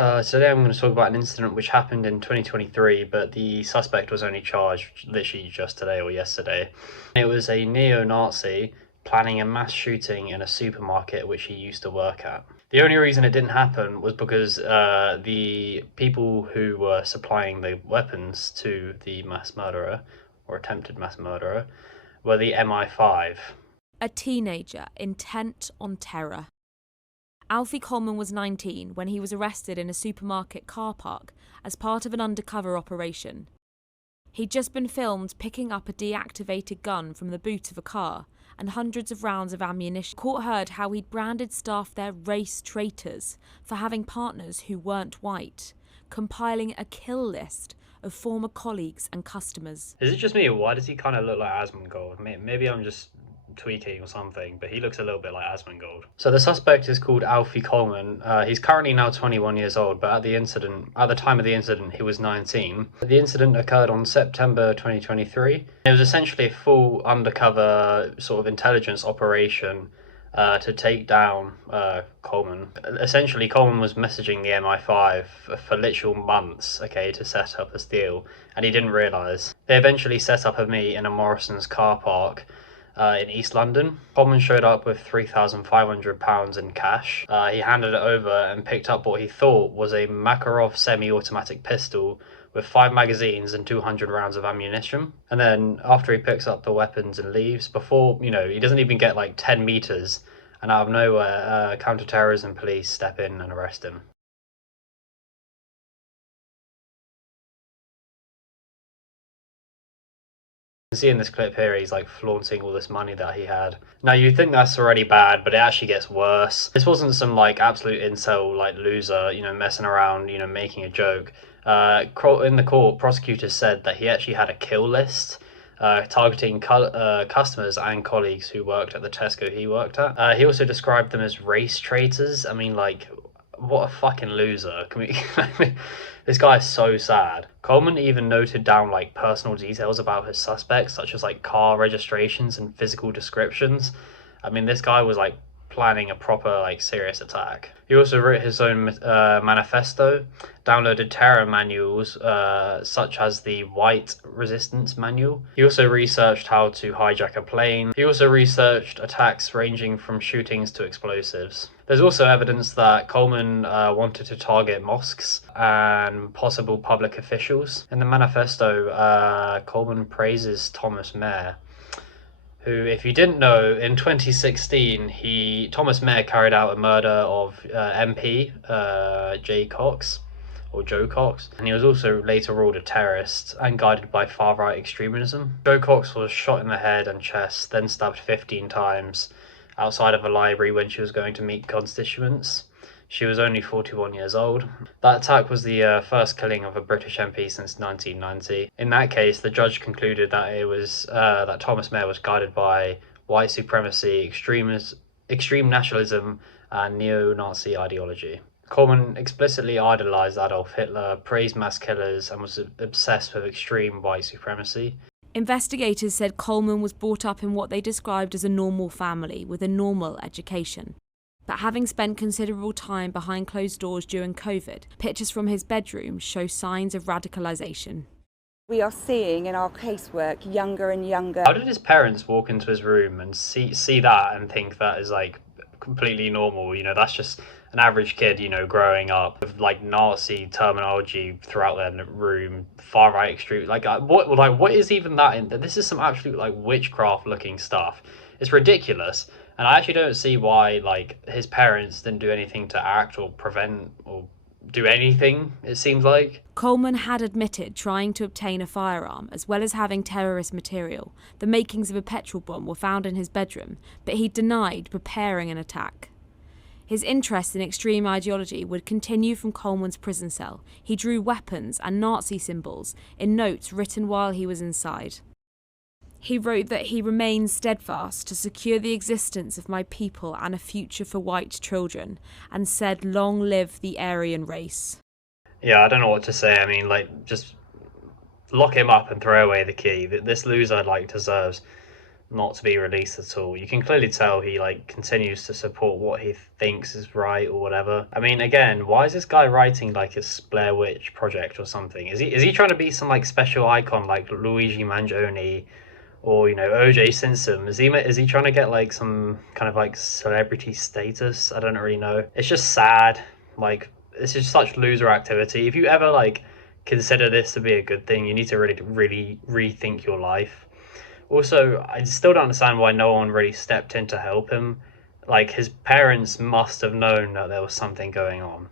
Today I'm going to talk about an incident which happened in 2023, but the suspect was only charged literally just today or yesterday. It was a neo-Nazi planning a mass shooting in a supermarket which he used to work at. The only reason it didn't happen was because the people who were supplying the weapons to the mass murderer, or attempted mass murderer, were the MI5. A teenager intent on terror. Alfie Coleman was 19 when he was arrested in a supermarket car park as part of an undercover operation. He'd just been filmed picking up a deactivated gun from the boot of a car and hundreds of rounds of ammunition. Court heard how he'd branded staff their race traitors for having partners who weren't white, compiling a kill list of former colleagues and customers. Is it just me, or why does he kind of look like Asmongold? Maybe I'm just tweaking or something, but he looks a little bit like Asmongold. So the suspect is called Alfie Coleman. He's currently now 21 years old, but at the time of the incident, he was 19. The incident occurred on September 2023. It was essentially a full undercover sort of intelligence operation to take down Coleman. Essentially, Coleman was messaging the MI5 for literal months, to set up this deal, and he didn't realise. They eventually set up a meet in a Morrison's car park in East London. Coleman showed up with £3,500 in cash. He handed it over and picked up what he thought was a Makarov semi-automatic pistol with 5 magazines and 200 rounds of ammunition. And then after he picks up the weapons and leaves, before, he doesn't even get like 10 meters, and out of nowhere, counter-terrorism police step in and arrest him. You can see in this clip here, he's like flaunting all this money that he had. Now you'd think that's already bad, but it actually gets worse. This wasn't some like absolute incel like loser, messing around, making a joke. In the court, prosecutors said that he actually had a kill list targeting customers and colleagues who worked at the Tesco he worked at. He also described them as race traitors. I mean, like, what a fucking loser. This guy is so sad. Coleman even noted down like personal details about his suspects, such as like car registrations and physical descriptions. I mean, this guy was like planning a proper like serious attack. He also wrote his own manifesto, downloaded terror manuals such as the White Resistance Manual. He also researched how to hijack a plane. He also researched attacks ranging from shootings to explosives. There's also evidence that Coleman wanted to target mosques and possible public officials. In the manifesto, Coleman praises Thomas Mayer, who, if you didn't know, in 2016, Thomas Mayer carried out a murder of MP Joe Cox, and he was also later ruled a terrorist and guided by far-right extremism. Joe Cox was shot in the head and chest, then stabbed 15 times outside of a library when she was going to meet constituents. She was only 41 years old. That attack was the first killing of a British MP since 1990. In that case, the judge concluded that it was that Thomas Mayer was guided by white supremacy, extreme nationalism, and neo-Nazi ideology. Coleman explicitly idolised Adolf Hitler, praised mass killers, and was obsessed with extreme white supremacy. Investigators said Coleman was brought up in what they described as a normal family with a normal education. But having spent considerable time behind closed doors during COVID, pictures from his bedroom show signs of radicalisation. We are seeing in our casework younger and younger. How did his parents walk into his room and see that and think that is like completely normal? That's just an average kid, growing up with like Nazi terminology throughout their room, far right extreme. What is even that? This is some absolute like witchcraft looking stuff. It's ridiculous. And I actually don't see why, like, his parents didn't do anything to act or prevent or do anything, it seems like. Coleman had admitted trying to obtain a firearm, as well as having terrorist material. The makings of a petrol bomb were found in his bedroom, but he denied preparing an attack. His interest in extreme ideology would continue from Coleman's prison cell. He drew weapons and Nazi symbols in notes written while he was inside. He wrote that he remains steadfast to secure the existence of my people and a future for white children, and said, "Long live the Aryan race." Yeah, I don't know what to say. I mean, like, just lock him up and throw away the key. This loser, like, deserves not to be released at all. You can clearly tell he like continues to support what he thinks is right or whatever. I mean, again, why is this guy writing like a Blair Witch project or something? Is he trying to be some like special icon like Luigi Mangione or OJ Simpson? Is he trying to get like some kind of like celebrity status? I don't really know. It's just sad. Like it's just such loser activity. If you ever like consider this to be a good thing, you need to really rethink your life. Also, I still don't understand why no one really stepped in to help him. Like his parents must have known that there was something going on.